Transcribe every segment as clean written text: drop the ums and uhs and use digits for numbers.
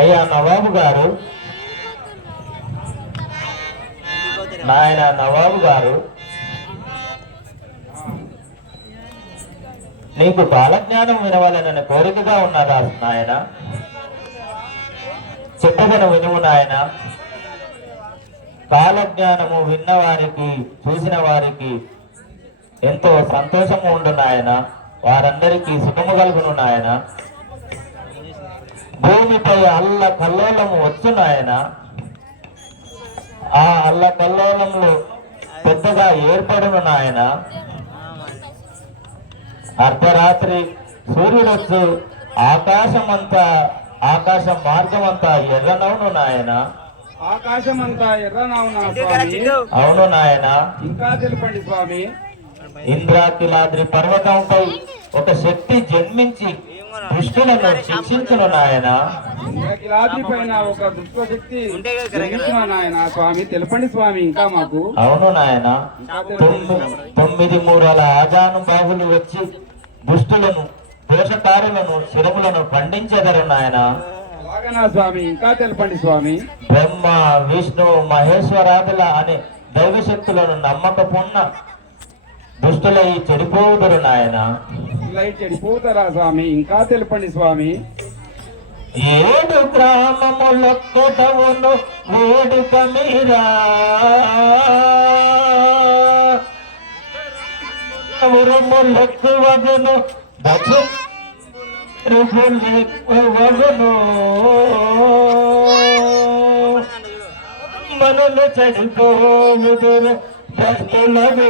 అయ్యా నవాబు గారు, నాయన నవాబు గారు, నీకు కాలజ్ఞానం వినవాలనని కోరికగా ఉన్నదా నాయన? చెప్పగను వినుము నాయన. కాలజ్ఞానము విన్నవారికి, చూసిన వారికి ఎంతో సంతోషము ఉండు నాయన. వారందరికీ సుఖము కలుగును నాయన. భూమిపై అల్ల కల్లోలము వచ్చు నాయన. ఆ అల్ల కల్లోలంలో పెద్దగా ఏర్పడును నాయన. అర్ధరాత్రి సూర్యుడొచ్చు ఆకాశ మార్గం అంతా ఎర్రనవును నాయన. ఆకాశం అంతా ఎర్రనవునా స్వామి? అవును నాయన. ఇంకా తెలుపండి స్వామి. ఇంద్రాకిలాద్రి పర్వతంపై ఒక శక్తి జన్మించి దుష్టులను శిక్షించును నాయన. ఇంద్రాకిలాద్రి పైన ఒక దుష్ట శక్తి జన్మించిన నాయన స్వామి, తెలుపండి స్వామి ఇంకా మాకు. అవును నాయన. 9 మూరల ఆజానుబాహులు వచ్చి దుష్టులను, దోషకారులను, శిరములను ఖండించెదరు నాయన. అలాగనా స్వామి? ఇంకా తెలుపండి స్వామి. బ్రహ్మ, విష్ణు, మహేశ్వరాదుల అనే దైవశక్తులను నమ్మకపున్న దుష్టులై చెడిపోవుదురు నాయన. చెడిపోతారా స్వామి? ఇంకా తెలుపండి స్వామి. 7 గ్రామములొక్కటవును వేడుక మీరా, ఉరుములెక్కువగును దక్షిణెక్కువగును, మనులు చెడిపోవుదురు భక్తులకు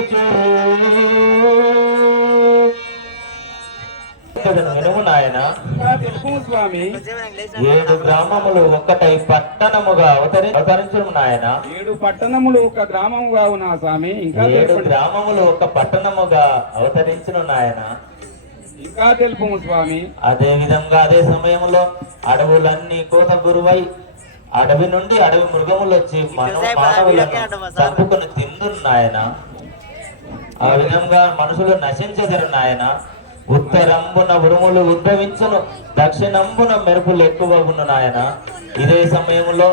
వినుము నాయన. స్వామి. 7 గ్రామములు ఒక్కటై పట్టణముగా అవతరించును నాయన. 7 పట్టణములు ఒక గ్రామముగా ఉన్నా స్వామి. ఇంకా 7 గ్రామములు ఒక పట్టణముగా అవతరించును నాయన. ఇంకా తెలుపు స్వామి. అదే విధంగా అదే సమయంలో అడవులన్నీ కోత గురువై అడవి నుండి అడవి మృగములు వచ్చి మానవులను చంపుకొని తిందురు నాయన. ఆ విధంగా మనుషులు నశించెదరు నాయన. ఉత్తరంబున ఉరుములు ఉద్భవించును, దక్షిణంబున మెరుపులు ఎక్కువగును నాయన. ఇదే సమయంలో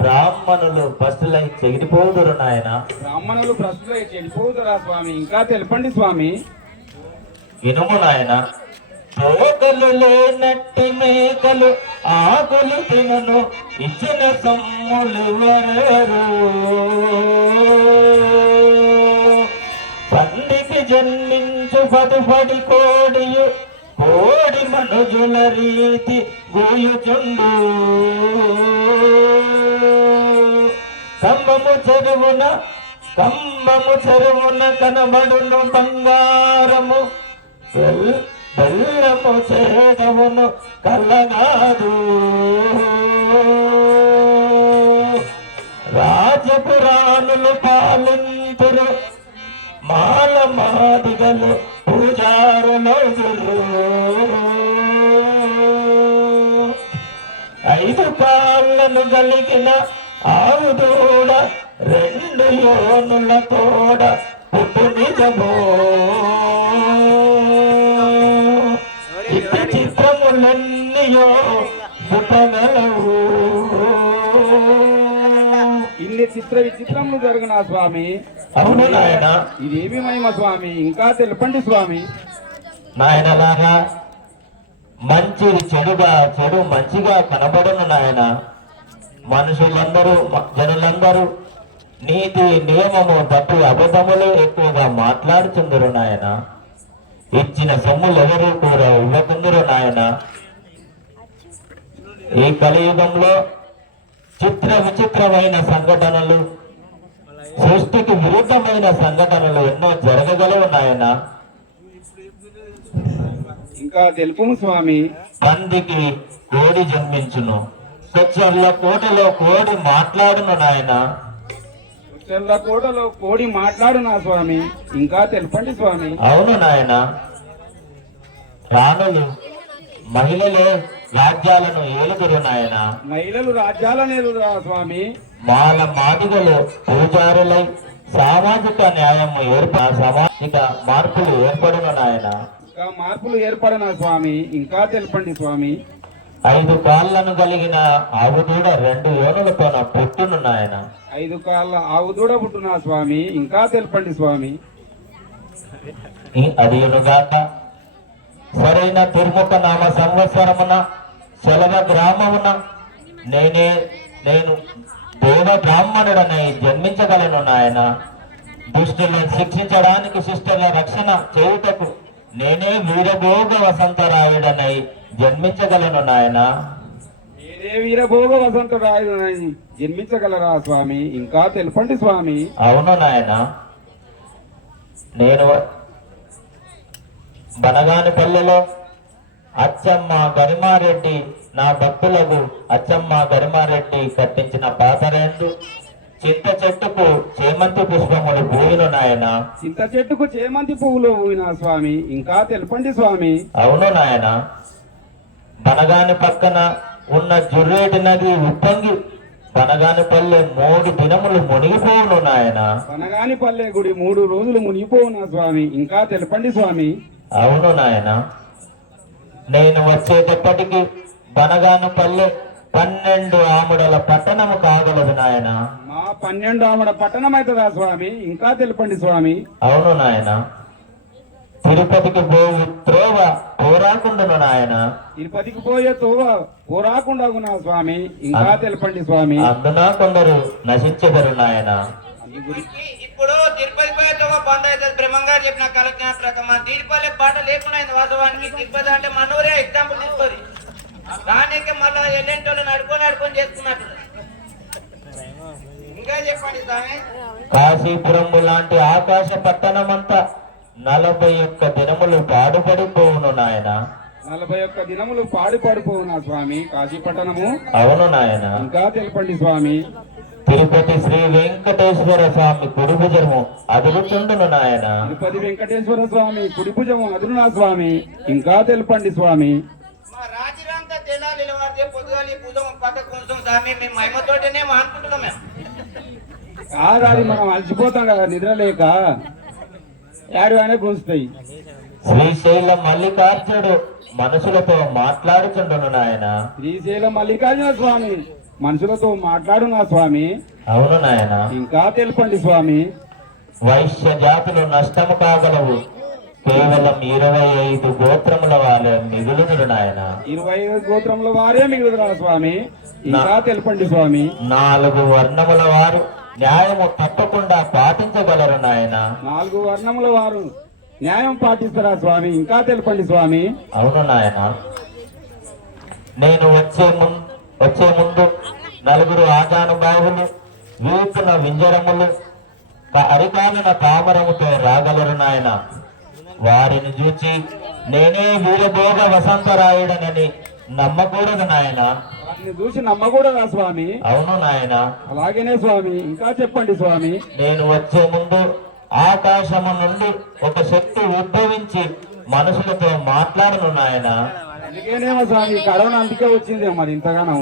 బ్రాహ్మణులు భ్రష్టులై చెగిరిపోదురు నాయన. బ్రాహ్మణులు భ్రష్టులై చెడిపోదురా స్వామి? ఇంకా తెలుపండి స్వామి. వినుము నాయన. తోకలు లేనట్టి మేకలు ఆకులు తినను, ఇచ్చిన సొమ్ములు వరరు. పందికి జన్మించు పదుపడి కోడియు కోడి మనుజుల రీతి గూయుచుండు. కంబము చెరువున కనబడును బంగారము, బెల్లము చేదమును కల్లగాదు. రాజపురాణులు పాలింతురు, మాల మాదిగలు పూజారులౌదురు. 5 కాళ్ళను కలిగిన ఆవు దూడ, 2 యోనుల తోడ పుట్టు నిజమో. చిత్రములన్నయో పుట్టగలవు. ఇన్ని చిత్ర విచిత్రములు జరుగునా స్వామి? అవును నాయన. ఇదేమి మహిమ స్వామి? ఇంకా తెలుపండి స్వామి. నాయనలాగా మంచి చెడు మంచిగా కనబడును నాయన. మనుషులందరూ, జనులందరూ నీతి నియమము తప్పి అబద్ధములు ఎక్కువగా మాట్లాడుతుందరు నాయన. ఇచ్చిన సొమ్ములు ఎవరు కూడా ఇవ్వకుందరు నాయన. ఈ కలియుగంలో విచిత్రమైన సంఘటనలు, సృష్టికి విరుద్ధమైన సంఘటనలు ఎన్నో జరగగలవు నాయన. ఇంకా తెలుపు స్వామి. పందికి కోడి జన్మించును, కొచ్చర్ల కోటలో కోడి మాట్లాడును నాయన. కోటలో కోడి మాట్లాడునా స్వామి? ఇంకా తెలుపండి స్వామి. అవును నాయన. రాణులు, మహిళలే రాజ్యాలను ఏలుదురు నాయన. మహిళలు రాజ్యాలను ఏలుదురా స్వామి? మాల మాదిగలు పూజారులై సామాజిక న్యాయము సామాజిక మార్పులు ఏర్పడును నాయన. మార్పులు ఏర్పడనా స్వామి? ఇంకా తెలుపండి స్వామి. 5 కాళ్ళను కలిగిన ఆవుదూడ 2 యోనులతోన పుట్టును నాయన. 5 కాళ్ళ ఆవు దూడ పుట్టునా స్వామి ఇంకా తెలపండి స్వామి. అదియునుగాక సరైన తుర్ముఖ నామ సంవత్సరమున సెలవ గ్రామమున నేను దేవ బ్రాహ్మణుడనై జన్మించగలను నాయన. దుష్టులను శిక్షించడానికి శిష్టుల రక్షణ చేయుటకు నేనే వీరభోగ వసంతరాయుడనై జన్మించగలను నాయన. నేనే వీరభోగ వసంతరాయుడనై జన్మించగలరా స్వామి ఇంకా తెలపండి స్వామి. అవును నాయన. నేను బనగానిపల్లెలో అచ్చమ్మ గరిమారెడ్డి నా భక్తులకు అచ్చమ్మ గరిమారెడ్డి కట్టించిన పాతరేందు చింత చెట్టుకు చేమంతి పుష్పములు పూయిను నాయన. చింత చెట్టుకు చేమంతి పువ్వులు పూయినా స్వామి ఇంకా తెలపండి స్వామి. అవును నాయన. బనగాని పక్కన ఉన్న జుర్రేటి నది ఉప్పొంగి బనగానిపల్లె 3 దినములు మునిగిపోవును నాయన. బనగానిపల్లె గుడి 3 రోజులు మునిగిపోవునా స్వామి ఇంకా తెలపండి స్వామి. అవును నాయన. నేను వచ్చేటప్పటికి బనగానుపల్లె 12 ఆముడల పట్టణము కాగలదు నాయన. మా 12 ఆముడ పట్టణం అవుతుందా స్వామి ఇంకా తెలపండి స్వామి. అవును నాయన. తిరుపతికి పోయి త్రోవ పోరాకుండును నాయన. తిరుపతికి పోయే తోవ పోరాకుండా స్వామి ఇంకా తెలపండి స్వామి. అందున కొందరు నశించెదరు నాయన. ఇప్పుడు తిరుపతి పోయేతో బంద్ అవుతుంది. బ్రహ్మంగారు చెప్పిన కలజ్ఞాత్రత మన తిరుపతి పాట లేకుండా వాస్తవానికి తిరుపతి అంటే మనూరే ఎగ్జాంపుల్ తీసుకోరు. దానికి మళ్ళా ఎల్లెంటోళ్ళు నడుకొని చేసుకున్నట్టు. ఇంకా చెప్పండి స్వామి. కాశీపురము లాంటి ఆకాశ పట్టణమంతా 41 దినములు పాడుపడిపోవును నాయన. 41 దినములు పాడిపోవునా స్వామి కాశీపట్టణము. అవును నాయన. ఇంకా తెలపండి స్వామి. తిరుపతి శ్రీ వెంకటేశ్వర స్వామి కుడి భుజము అదురుతుండును నాయన. తిరుపతి వెంకటేశ్వర స్వామి కుడి భుజము అదురునా స్వామి ఇంకా తెలపండి స్వామి. మా రాజులంతా తెనాలి వాడితే పొద్దుగాలి పూజం పక్క కొంచెం స్వామి మేము మహిమతోటనే అనుకుంటున్నాం మేము. కాదాది మనం అలసిపోతాం కదా నిద్రలేక ఏడు అనే గుంచుతాయి. శ్రీశైలం మల్లికార్జునుడు మనుషులతో మాట్లాడుతుండును నాయన. శ్రీశైలం మల్లికార్జున స్వామి మనుషులతో మాట్లాడునా స్వామి. అవును నాయన. ఇంకా తెలపండి స్వామి. వైశ్య జాతులు నష్టము కాగలవు. కేవలం 25 గోత్రముల వారే మిగులుదురు నాయన. 25 గోత్రముల వారే మిగులుదురా స్వామి ఇంకా తెలపండి స్వామి. 4 వర్ణముల వారు న్యాయము తప్పకుండా పాటించగలరు నాయన. 4 వర్ణముల వారు న్యాయం పాటిస్తారా స్వామి ఇంకా తెలపండి స్వామి. అవును నాయన. నేను వచ్చే ముందు 4 ఆజానుబాహులు వీపున వింజరములు అరికాలిన తామరముతో రాగలరు నాయన. వారిని చూచి నేనే వీరభోగ వసంతరాయుడనని నమ్మకూడదు నాయన. వారిని చూసి నమ్మకూడదా స్వామి. అవును నాయన. అలాగేనే స్వామి ఇంకా చెప్పండి స్వామి. నేను వచ్చే ముందు ఆకాశము నుండి ఒక శక్తి ఉద్భవించి మనుషులతో మాట్లాడను నాయన. అందుకేనేమో స్వామి కరోనా అందుకే వచ్చింది మరి ఇంతగానో.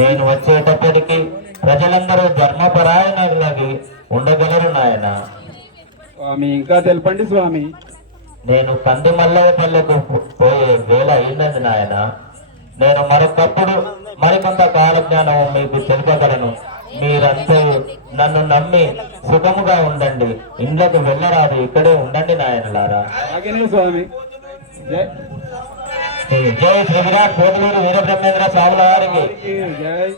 నేను వచ్చేటప్పటికి ప్రజలందరూ ధర్మపరాయణులకి ఉండగలరు నాయన. స్వామి ఇంకా తెలపండి స్వామి. నేను కంది మల్లయ్యపల్లెకు పోయే వేళ అయిందని నాయన. నేను మరొకప్పుడు మరికొంత కాలజ్ఞానం మీకు తెలుపగలను. మీరంతా నన్ను నమ్మి సుఖముగా ఉండండి. ఇండ్లకు వెళ్ళరాదు, ఇక్కడే ఉండండి నాయనలారా. అలాగేనే స్వామి. జై శ్రీ విరాట్ పోతులూరు వీరబ్రహ్మేంద్ర స్వాముల వారికి జై.